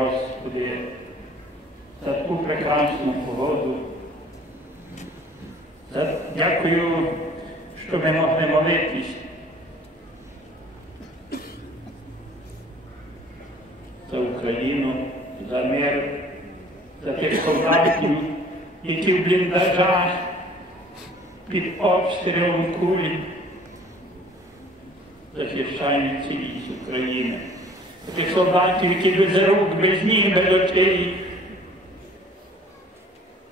Господи, за таку прекрасну погоду. За- Дякую, що ми могли молитись. За Україну, за мир, за тих солдатів, які в бліндажах під обстрілом кулі захищають цілість України. Тих солдатів, без рук, без ніг, без очей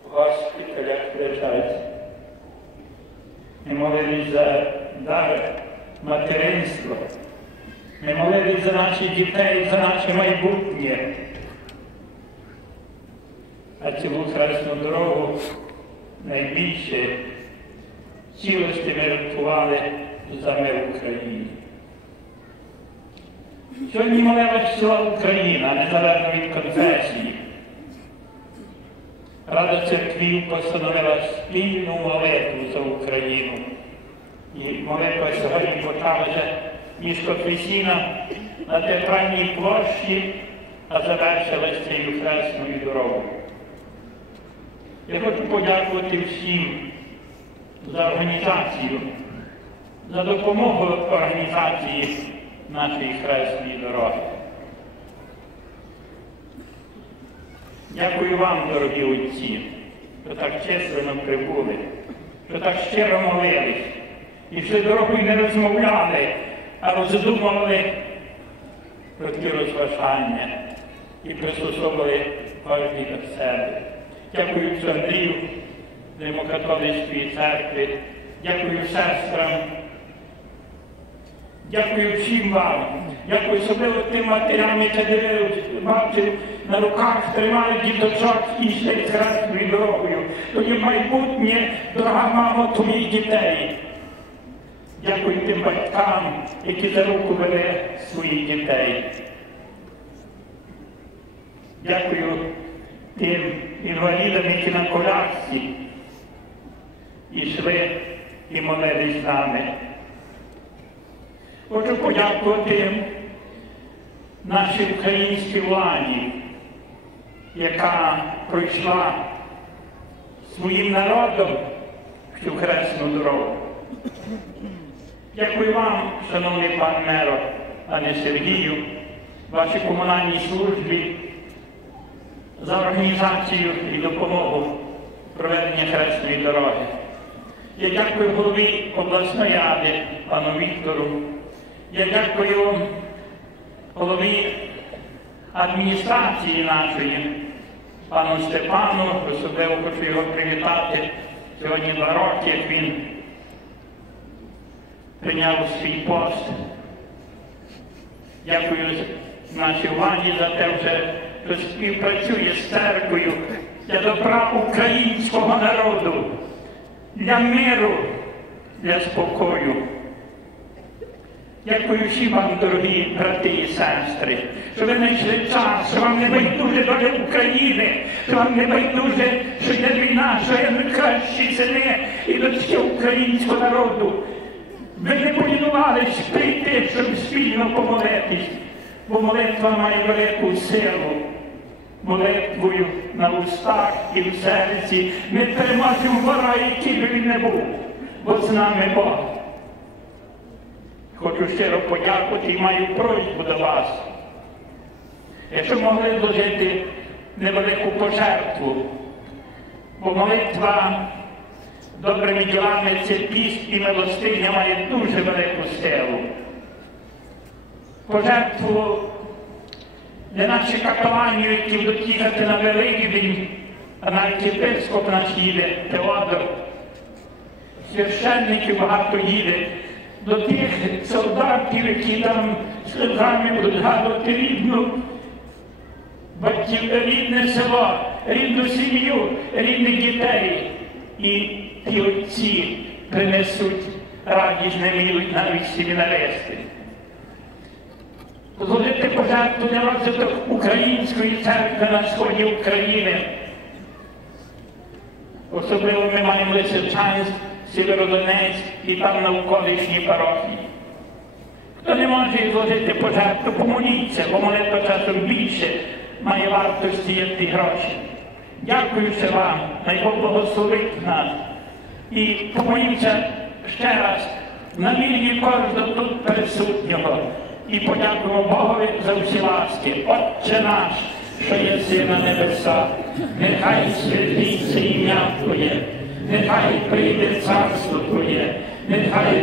в госпіталях лежать. Ми молились за дар материнства. Ми молились за наших дітей, за наше майбутнє. А цілу хресну дорогу найбільше цілості ми рятували за мир в Україні. Сьогодні молилась ціла Україна, незалежно від конфесії. Рада церквів постановила спільну молитву за Україну. І молитва сьогодні почалася міжконфесійна на театральній площі, а завершилася цією хресною дорогою. Я хочу подякувати всім за організацію, за допомогу організації нашої хресної дороги. Дякую вам, дорогі отці, що так чесно прибули, що так щиро молились, і що дорогою не розмовляли, а роздумували про ті розважання і пристосовували кожний до себе. Дякую Андрію, Римокатолицької церкви, дякую сестрам. Дякую всім вам. Дякую особливо тим матерям, які дивилися, бачив, на руках тримають діточок і йшли хресною дорогою. Тоді майбутнє, дорога мамо, твоїх дітей. Дякую тим батькам, які за руку вели своїх дітей. Дякую тим інвалідам, які на колясці йшли і молились з нами. Хочу подякувати нашій українській владі, яка пройшла своїм народом цю хресну дорогу. Дякую вам, шановний пан Меро, пане Сергію, вашій комунальній службі за організацію і допомогу проведення хресної дороги. Я дякую голові обласної ради, пану Віктору. Я дякую голові адміністрації нашої, пану Степану, особливо хочу його привітати. Сьогодні два роки, як він прийняв свій пост. Дякую нашій владі за те, вже, що співпрацює з церквою для добра українського народу, для миру, для спокою. Дякую всім вам, дорогі брати і сестри, що ви знайшли час, що вам не байдуже доля України, що вам не байдуже, що йде війна, що є найкращі сини і дочки українського народу. Ви не полінувались прийти, щоб спільно помолитись, бо молитва має велику силу. Молитвою на устах і в серці ми переможемо вора, який би він не був, бо з нами Бог. Хочу щиро подякувати і маю просьбу до вас. Якщо могли вложити невелику пожертву, бо молитва добрими ділами це піст і милостиня має дуже велику силу. Пожертву для наших капеланів, які будуть їхати на Великдень, а навіть єпископ наш їде, Теодор, священників багато їде до тих солдатів, які там сльозами будуть згадувати рідну, батьків, рідне село, рідну сім'ю, рідних дітей. І ті отці принесуть радість немілуть навіть семінаристи. Зложити пожертву для розвиток української церкви на сході України. Особливо ми маємо лише Лисичанськ, Сєвєродонецьк і там навколишні парохії. Хто не може зложити пожертву, помоліться, бо молитва часом більше має вартості, як ті гроші. Дякуючи вам, най Бог благословить нас. І помолімося ще раз на вільні кожного тут присутнього. І подякуємо Богові за всі ласки. Отче наш, що єси на небесах, нехай святиться ім'я Твоє, нехай прийде нехай